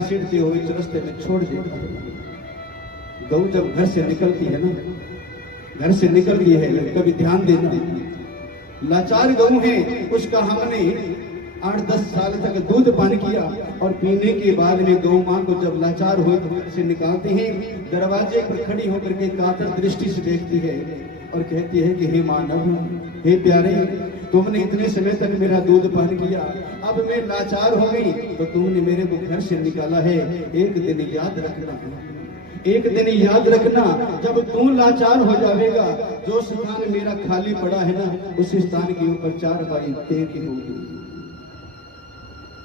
सीढ़ते हुए इस रास्ते में छोड़ देता है। गऊ जब घर से निकलती है ना, घर से निकलती है, कभी ध्यान देना, लाचार गऊ है, उसका हमने 8-10 साल तक दूध पान किया और पीने के बाद में गौ माँ को जब लाचार हुए तो घर से निकालते हैं, दरवाजे पर खड़ी होकर के कातर दृष्टि से देखती है और कहती है कि हे मानव, हे प्यारे, तुमने इतने समय तक मेरा दूध पान किया, अब मैं लाचार हो गई तो तुमने मेरे को घर से निकाला है। एक दिन याद रखना, एक दिन याद रखना, जब तू लाचार हो जाएगा, जो स्थान मेरा खाली पड़ा है ना, उस स्थान के ऊपर 4 बाई तेरी होगी।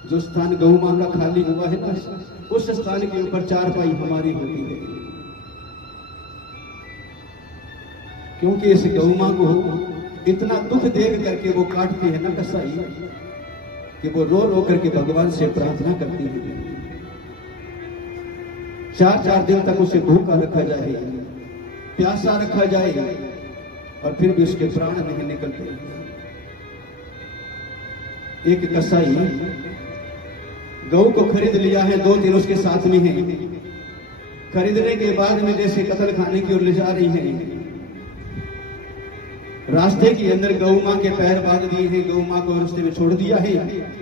जो स्थान गौ मां का खाली हुआ है ना, उस स्थान के ऊपर 4 बाई हमारी होती है। क्योंकि इस गौ मां को इतना दुख देख करके वो काटती है ना कसाई, कि वो रो रो करके भगवान से प्रार्थना करती है। 4-4 दिन तक उसे भूखा रखा जाए, प्यासा रखा जाए, और फिर भी उसके प्राण नहीं निकलते। एक कसाई गौ को खरीद लिया है, 2 दिन उसके साथ में है। खरीदने के बाद में जैसे कत्ल खाने की ओर ले जा रही है, रास्ते के अंदर गौ मां के पैर बांध दिए हैं, गौ मां को रास्ते में छोड़ दिया है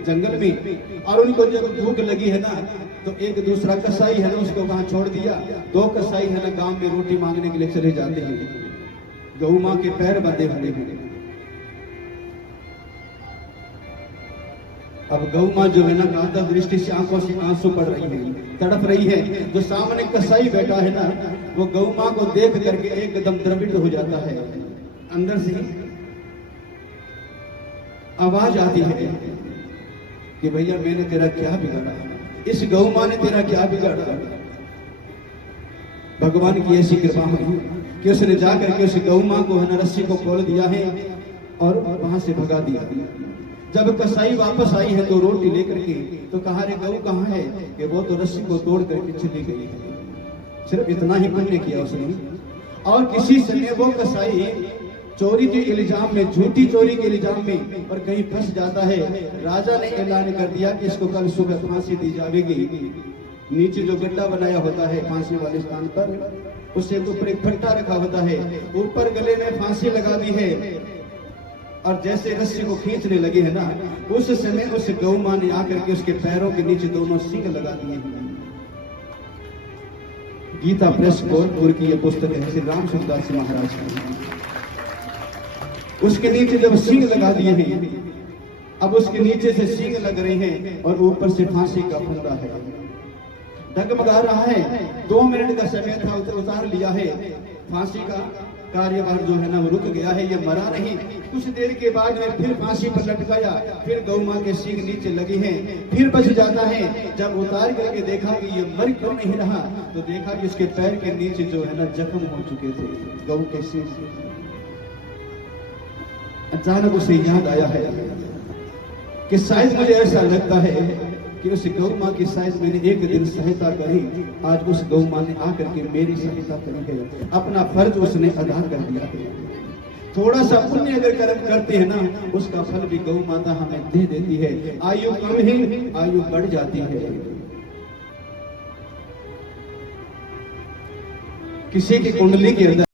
जंगल में। और उनको जब भूख लगी है ना, तो एक दूसरा कसाई है ना, उसको वहां छोड़ दिया। 2 कसाई है ना, गांव में रोटी मांगने के लिए चले जाते हैं, गौ मां के पैर बांधे हुए हैं। अब गौ मां जो है ना, कातर दृष्टि से आंखों से आंसू पड़ रही है, तड़प रही है। जो सामने कसाई बैठा है ना, वो गौ मां को देख करके एकदम द्रवित हो जाता है। अंदर से आवाज आती है कि भैया मैंने तेरा क्या बिगाड़ा, इस गौ मां ने तेरा क्या बिगाड़ा। भगवान की ऐसी कृपा हुई कि उसने जाकर के उस गौ मां को रस्सी को खोल दिया है और वहां से भगा दिया। जब कसाई वापस आई है तो रोटी लेकर के, तो कहा रे गौ कहाँ है, कि वो तो रस्सी को तोड़ करके चली गई है। सिर्फ इतना ही पुण्य किया उसने। और किसी समय वो कसाई चोरी के इल्जाम में, झूठी चोरी के इल्जाम में और कहीं फंस जाता है। राजा ने ऐलान कर दिया कि इसको कल सुबह फांसी दी जाएगी। नीचे जो गड्ढा बनाया होता है फांसी वाले स्थान पर, उससे ऊपर एक फट्टा रखा होता है, ऊपर गले में फांसी लगा दी है। और जैसे रस्सी को खींचने लगे है ना, उस समय उस गौ मां ने आकर के उसके पैरों के नीचे दोनों सींग लगा दिए हैं। गीता प्रेस गोरखपुर की यह पुस्तक है, श्री राम सुखदास जी महाराज की। उसके नीचे जब सींग लगा दिए हैं, अब उसके नीचे से सींग लग रहे हैं और ऊपर से फांसी का फंदा है, डगमगा रहा है। 2 मिनट का समय था, उतार लिया है। फांसी का कार्यभार जो है ना, वो रुक गया है, ये मरा नहीं। कुछ देर के बाद में फिर फांसी पर लटकाया, फिर गौ मां के सींग नीचे लगी हैं, फिर बच जाता है। जब उतार करके देखा कि ये मर क्यों नहीं रहा, तो देखा कि उसके पैर के नीचे जो है ना जख्म हो चुके थे गौ के सींग से। अचानक उसे याद आया है कि शायद मुझे ऐसा लगता है कि उस गौ मां की शायद मैंने एक दिन सहायता करी, आज उस गौ मां ने आकर के मेरी सहायता करी है। अपना फर्ज उसने अदा कर दिया है। थोड़ा सा पुण्य अगर कर्म करते हैं ना, उसका फल भी गौ माता हमें दे देती है। आयु कम है, आयु बढ़ जाती है। किसी की कुंडली के अंदर